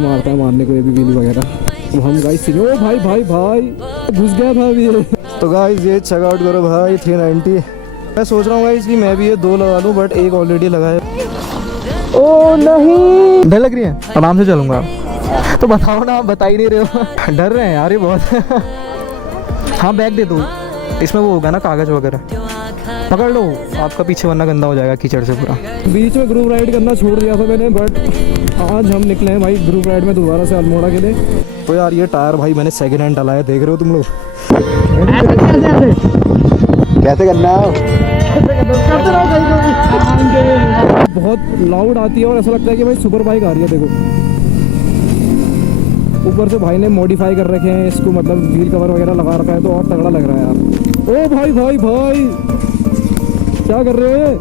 मारता है मारने को ये भी व्हील वगैरह। तो हम गाइस ओ भाई भाई भाई घुस गया था अभी। तो गाइस ये चेकआउट करो भाई 390। मैं सोच रहा हूँ गाइस कि मैं भी ये 2 लगा लूँ, बट एक ऑलरेडी लगा है। ओ नहीं, डर लग रही है। आराम से चलूंगा। तो बताओ ना, आप बता ही नहीं रहे हो। डर रहे हैं यार ये बहुत। हाँ बैग दे दो, इसमें वो होगा ना कागज वगैरह। पकड़ लो आपका पीछे, वरना गंदा हो जाएगा कीचड़ से पूरा। बीच में ग्रुप राइड करना छोड़ दिया था मैंने, बट आज हम निकले हैं भाई ग्रुप राइड में दोबारा से अल्मोड़ा के लिए। तो यार ये टायर भाई मैंने सेकंड हैंड डाला है, देख रहे हो तुम लोग। कैसे करना बहुत लाउड आती है और ऐसा लगता है कि भाई सुपर बाइक आ रही है। देखो ऊपर से भाई ने मॉडिफाई कर रखे हैं इसको, मतलब व्हील कवर वगैरह लगा रखा है, तो और तगड़ा लग रहा है यार। ओ भाई भाई भाई क्या कर रहे हो ये?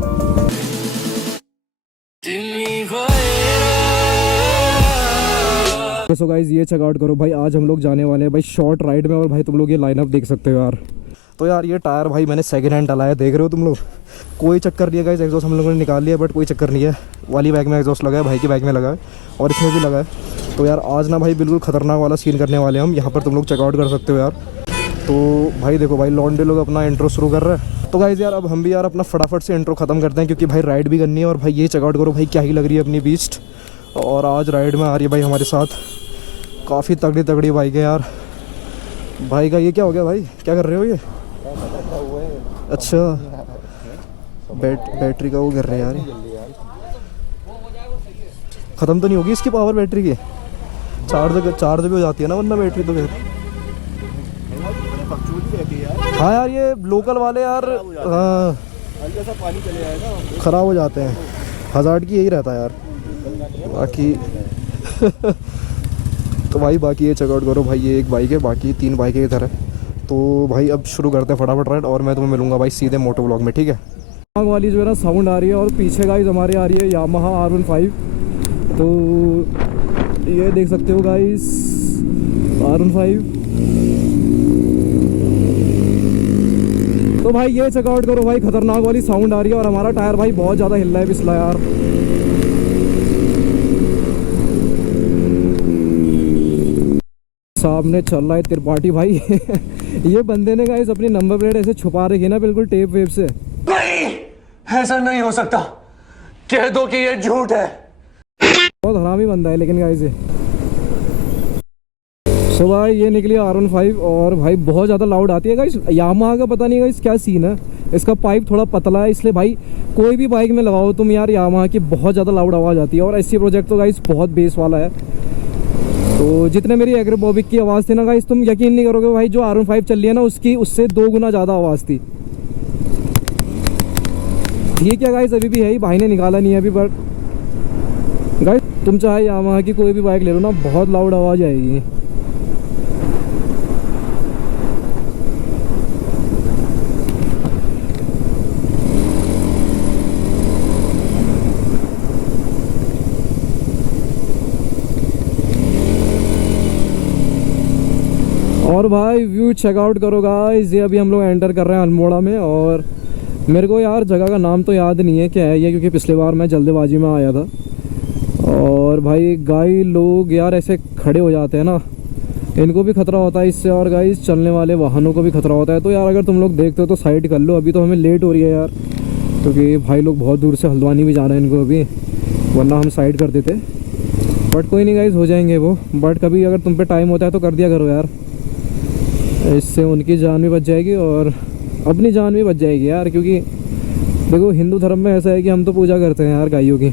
सो गाइस ये चेकआउट करो भाई, आज हम लोग जाने वाले हैं भाई शॉर्ट राइड में, और भाई तुम लोग ये लाइनअप देख सकते हो यार। तो यार ये टायर भाई मैंने सेकंड हैंड डाला है, देख रहे हो तुम लोग। कोई चक्कर नहीं है गाइस, एग्जॉस्ट हम लोगों ने निकाल लिया, बट कोई चक्कर नहीं है। वाली बैग में एग्जॉस्ट लगा है, भाई की बैग में लगा है, और इसमें भी लगा है। तो यार आज ना भाई बिल्कुल खतरनाक वाला सीन करने वाले हैं हम यहाँ पर, तुम लोग चेकआउट कर सकते हो यार। तो भाई देखो भाई लॉन्डे लोग अपना इंट्रो शुरू कर रहे हैं। तो गाइस यार अब हम भी यार अपना फटाफट से इंट्रो ख़त्म करते हैं, क्योंकि भाई राइड भी करनी है। और भाई ये चेकआउट करो भाई क्या ही लग रही है अपनी बीस्ट, और आज राइड में आ रही है भाई हमारे साथ। काफ़ी तगड़ी तगड़ी बाइक है यार। भाई का ये क्या हो गया भाई, क्या कर रहे हो ये? अच्छा बैटरी का वो कर रहे हैं यार। ख़त्म तो नहीं होगी इसकी पावर बैटरी की? चार्ज भी हो जाती है ना वरना बैटरी तो फिर। हाँ यार ये लोकल वाले यार ख़राब हो जाते हैं, हज़ार्ड की यही रहता है यार बाकी। तो भाई बाकी ये चेकआउट करो भाई, ये एक बाइक है, बाकी 3 बाइकें इधर है। तो भाई अब शुरू करते हैं फटाफट राइड, और मैं तुम्हें मिलूंगा भाई सीधे मोटो व्लॉग में, ठीक है। आग वाली जो है ना साउंड आ रही है, और पीछे गाइस हमारे आ रही है यामाहा R15। तो ये देख सकते हो गाइस R15। तो भाई ये चेकआउट करो भाई, खतरनाक वाली साउंड आ रही है, और हमारा टायर भाई बहुत ज़्यादा हिल रहा है पिछला यार। सामने चल रहा है त्रिपाठी भाई। ये बंदे ने गाइस अपनी नंबर प्लेट ऐसे छुपा रखी ना बिल्कुल टेप वेप से। नहीं ऐसा नहीं हो सकता, कह दो कि ये झूठ है। बहुत हरामी बंदा है लेकिन गाइस ये। सो भाई ये निकली R15, और भाई बहुत ज़्यादा लाउड आती है गाइस। यामाहा का पता नहीं गाइस क्या सीन है, इसका पाइप थोड़ा पतला है, इसलिए भाई कोई भी बाइक में लगाओ तुम यार यामाहा की बहुत ज़्यादा लाउड आवाज़ आती है। और ऐसी प्रोजेक्ट तो गाइस बहुत बेस वाला है। तो जितने मेरी एग्रोबॉबिक की आवाज़ थी ना गाइस, तुम यकीन नहीं करोगे भाई, जो R15 चल रही है ना उसकी उससे 2 गुना ज़्यादा आवाज़ थी। ठीक है गाइस अभी भी है ही, भाई ने निकाला नहीं है अभी, बट गाइस तुम चाहे यामाहा की कोई भी बाइक ले लो ना, बहुत लाउड आवाज़ आएगी। और भाई व्यू चेकआउट करो गाइस, ये अभी हम लोग एंटर कर रहे हैं अल्मोड़ा में। और मेरे को यार जगह का नाम तो याद नहीं है क्या है ये, क्योंकि पिछले बार मैं जल्दबाजी में आया था। और भाई गाई लोग यार ऐसे खड़े हो जाते हैं ना, इनको भी खतरा होता है इससे, और गाइस चलने वाले वाहनों को भी खतरा होता है। तो यार अगर तुम लोग देखते हो तो साइड कर लो, अभी तो हमें लेट हो रही है यार, क्योंकि भाई लोग बहुत दूर से हल्द्वानी भी जाना है इनको अभी, वरना हम साइड कर देते। बट कोई नहीं गाइस हो जाएंगे वो, बट कभी अगर तुम पे टाइम होता है तो कर दिया करो यार, इससे उनकी जान भी बच जाएगी और अपनी जान भी बच जाएगी यार। क्योंकि देखो हिंदू धर्म में ऐसा है कि हम तो पूजा करते हैं यार गायों की।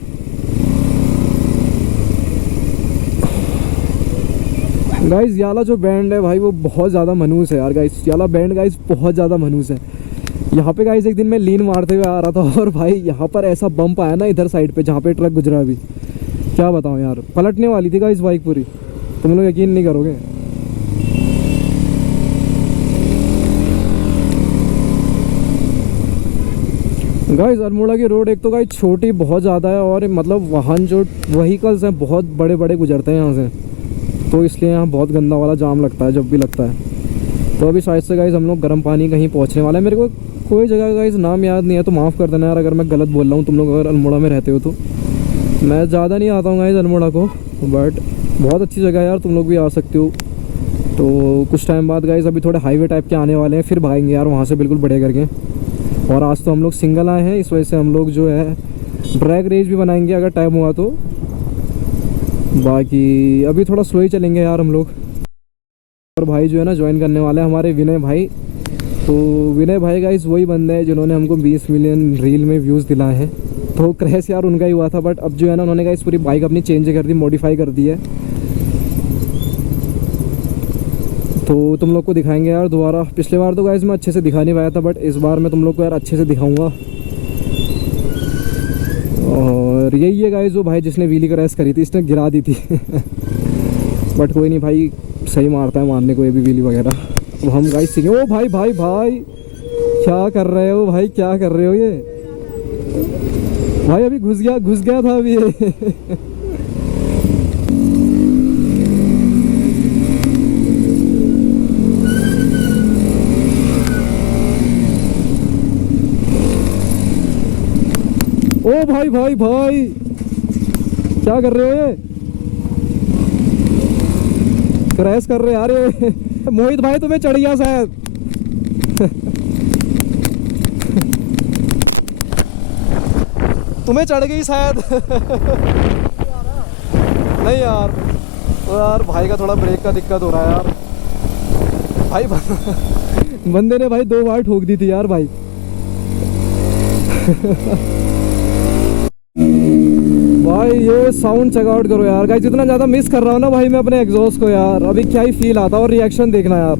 गाइस याला जो बैंड है भाई वो बहुत ज़्यादा मनूस है यार गाइस, याला बैंड गाइस बहुत ज़्यादा मनूस है। यहाँ पे गाइस एक दिन मैं लीन मारते हुए आ रहा था, और भाई यहाँ पर ऐसा बम्प आया ना इधर साइड पे जहाँ पे ट्रक गुजरा अभी, क्या बताऊँ यार, पलटने वाली थी गाइस बाइक पूरी, तुम लोग यकीन नहीं करोगे। गाइस अल्मोड़ा की रोड एक तो गाइस छोटी बहुत ज़्यादा है, और मतलब वाहन जो व्हीकल्स हैं बहुत बड़े बड़े गुजरते हैं यहाँ से, तो इसलिए यहाँ बहुत गंदा वाला जाम लगता है जब भी लगता है। तो अभी शायद से गाइस हम लोग गर्म पानी कहीं पहुँचने वाला है। मेरे को कोई जगह गाइस नाम याद नहीं है, तो माफ़ कर देना यार अगर मैं गलत बोल रहा हूँ, तुम लोग अगर अल्मोड़ा में रहते हो तो। मैं ज़्यादा नहीं आता हूँ गाइस अल्मोड़ा को, बट बहुत अच्छी जगह है यार, तुम लोग भी आ सकते हो। तो कुछ टाइम बाद गाइस अभी थोड़े हाईवे टाइप के आने वाले हैं, फिर भागेंगे यार वहाँ से बिल्कुल बढ़िया करके। और आज तो हम लोग सिंगल आए हैं, इस वजह से हम लोग जो है ड्रैग रेस भी बनाएंगे अगर टाइम हुआ तो। बाकी अभी थोड़ा स्लो ही चलेंगे यार हम लोग। और भाई जो है ना ज्वाइन करने वाले हैं हमारे विनय भाई। तो विनय भाई गाइस वही बंदे हैं जिन्होंने हमको 20 मिलियन रील में व्यूज़ दिलाए हैं। तो क्रैश यार उनका ही हुआ था, बट अब जो है ना उन्होंने गाइस पूरी बाइक अपनी चेंज कर दी, मॉडिफाई कर दी है। तो तुम लोग को दिखाएंगे यार दोबारा। पिछले बार तो गाइस मैं अच्छे से दिखा नहीं पाया था, बट इस बार मैं तुम लोग को यार अच्छे से दिखाऊंगा। और यही है गाइस वो भाई जिसने व्हीली क्रैश करी थी, इसने गिरा दी थी बट कोई नहीं भाई, सही मारता है मारने को ये भी व्हीली वगैरह। तो हम गाइस सीखे। ओ भाई भाई भाई क्या कर रहे हो भाई, क्या कर रहे हो ये भाई? अभी घुस गया था अभी ये ओ भाई भाई भाई क्या कर रहे हो ये? क्रैश कर रहे यार ये मोहित भाई तुम्हें चढ़ गया शायद तुम्हें चढ़ गई शायद नहीं यार, तो यार भाई का थोड़ा ब्रेक का दिक्कत हो रहा है यार। भाई बंदे ने भाई 2 बार ठोक दी थी यार भाई भाई ये साउंड चेकआउट करो यार गाइस, जितना ज़्यादा मिस कर रहा हूँ ना भाई मैं अपने एग्जॉस्ट को यार। अभी क्या ही फील आता है, और रिएक्शन देखना यार,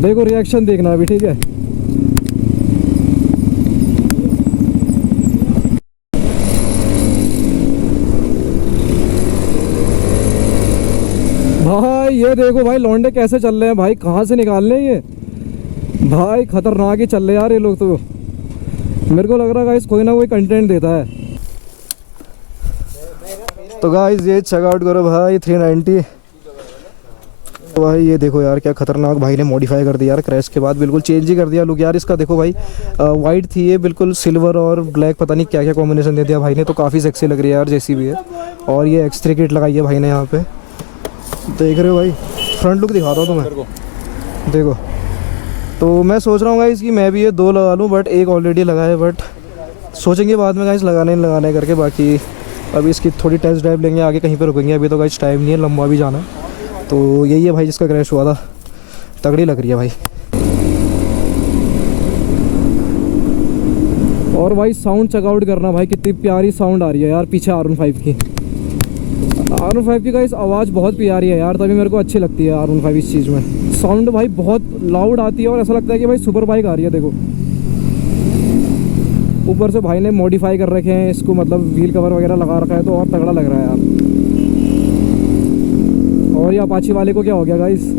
देखो रिएक्शन देखना अभी, ठीक है। भाई ये देखो भाई लौंडे कैसे चल रहे हैं भाई, कहाँ से निकाल रहे हैं ये भाई, खतरनाक ही चल रहे यार ये लोग। तो मेरे को लग रहा है गाइस कोई ना कोई कंटेंट देता है। तो गाइस ये चेकआउट करो भाई 390। तो भाई ये देखो यार क्या खतरनाक भाई ने मॉडिफाई कर दिया यार, क्रैश के बाद बिल्कुल चेंज ही कर दिया लुक यार इसका। देखो भाई वाइट थी ये, बिल्कुल सिल्वर और ब्लैक पता नहीं क्या क्या कॉम्बिनेशन दे दिया भाई ने। तो काफ़ी सेक्सी लग रही है यार जैसी भी है। और ये एक्स्ट्रा किट लगाई है भाई ने यहाँ पे, देख रहे हो भाई। फ्रंट लुक दिखाता हूँ तुम्हें, देखो। तो मैं सोच रहा हूँ गाइस कि मैं भी ये 2 लगा लूँ, बट एक ऑलरेडी लगा है, बट सोचेंगे बाद में गाइस लगाने करके। बाकी अभी इसकी थोड़ी टेस्ट ड्राइव लेंगे, आगे कहीं पर रुकेंगे। अभी तो गाइस टाइम नहीं है, लंबा भी जाना है। तो यही है भाई जिसका क्रैश हुआ था, तगड़ी लग रही है भाई। और भाई साउंड चेकआउट करना भाई, कितनी प्यारी साउंड आ रही है यार पीछे R15 की। R15 की गाइस आवाज़ बहुत प्यारी है यार, तभी मेरे को अच्छी लगती है R15 इस चीज़ में। साउंड भाई बहुत लाउड आती है और ऐसा लगता है कि भाई सुपर बाइक आ रही है। देखो ऊपर से भाई ने मॉडिफाई कर रखे हैं इसको, मतलब व्हील कवर वगैरह लगा रखा है, तो और तगड़ा लग रहा है यार। और ये अपाची वाले को क्या हो गया गाइस?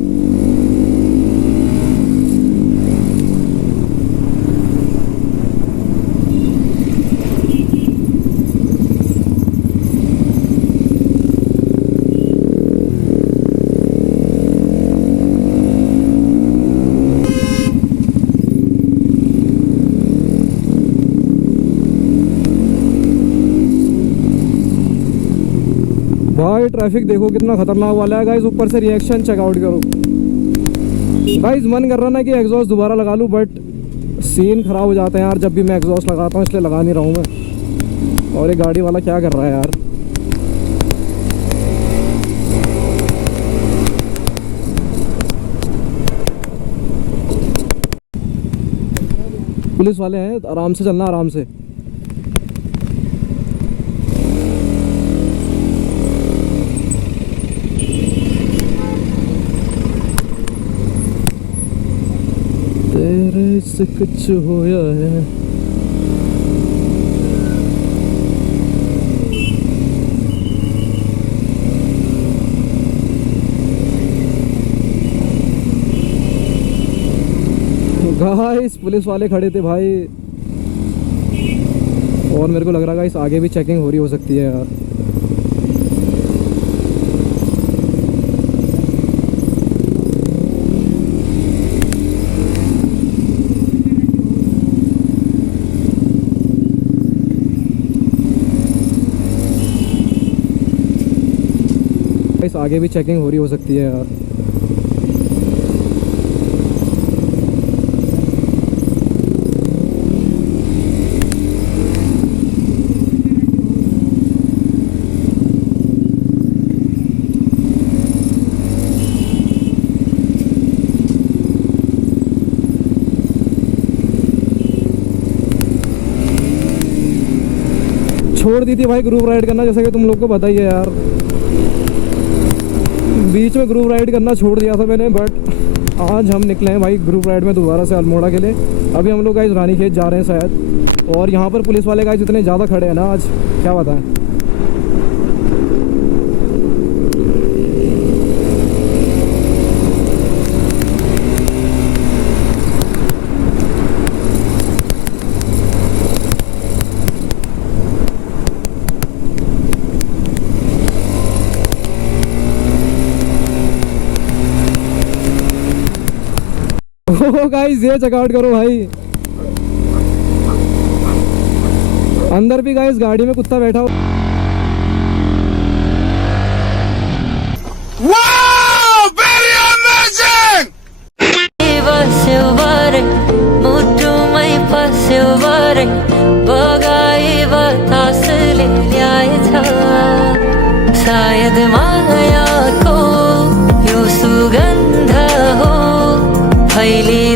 भाई ट्रैफिक देखो कितना खतरनाक वाला है गाइस, ऊपर से रिएक्शन चेकआउट करो गाइस। मन कर रहा ना कि एग्जॉस्ट दोबारा लगा लूँ, बट सीन ख़राब हो जाते हैं यार जब भी मैं एग्जॉस्ट लगाता हूँ, इसलिए लगा नहीं रहा हूँ मैं। और ये गाड़ी वाला क्या कर रहा है यार? पुलिस वाले हैं, आराम से चलना, आराम से। तेरे से कुछ होया है। गाइस पुलिस वाले खड़े थे भाई, और मेरे को लग रहा है गाइस आगे भी चेकिंग हो रही हो सकती है यार। आगे भी चेकिंग हो रही हो सकती है यार। छोड़ दी थी भाई ग्रुप राइड करना, जैसा कि तुम लोग को पता ही है यार। बीच में ग्रुप राइड करना छोड़ दिया था मैंने, बट आज हम निकले हैं भाई ग्रुप राइड में दोबारा से अल्मोड़ा के लिए। अभी हम लोग गाइस रानीखेत जा रहे हैं शायद, और यहाँ पर पुलिस वाले गाइस इतने ज़्यादा खड़े हैं ना आज, क्या बताएं। ओह गाइस ये चेकआउट करो भाई, अंदर भी गाइस गाड़ी में कुत्ता बैठा हो। Wow! Very amazing! Silvare, muito mai silvare, बगाई बतास ले आए था शायद माया को यो सुगंध हो फैली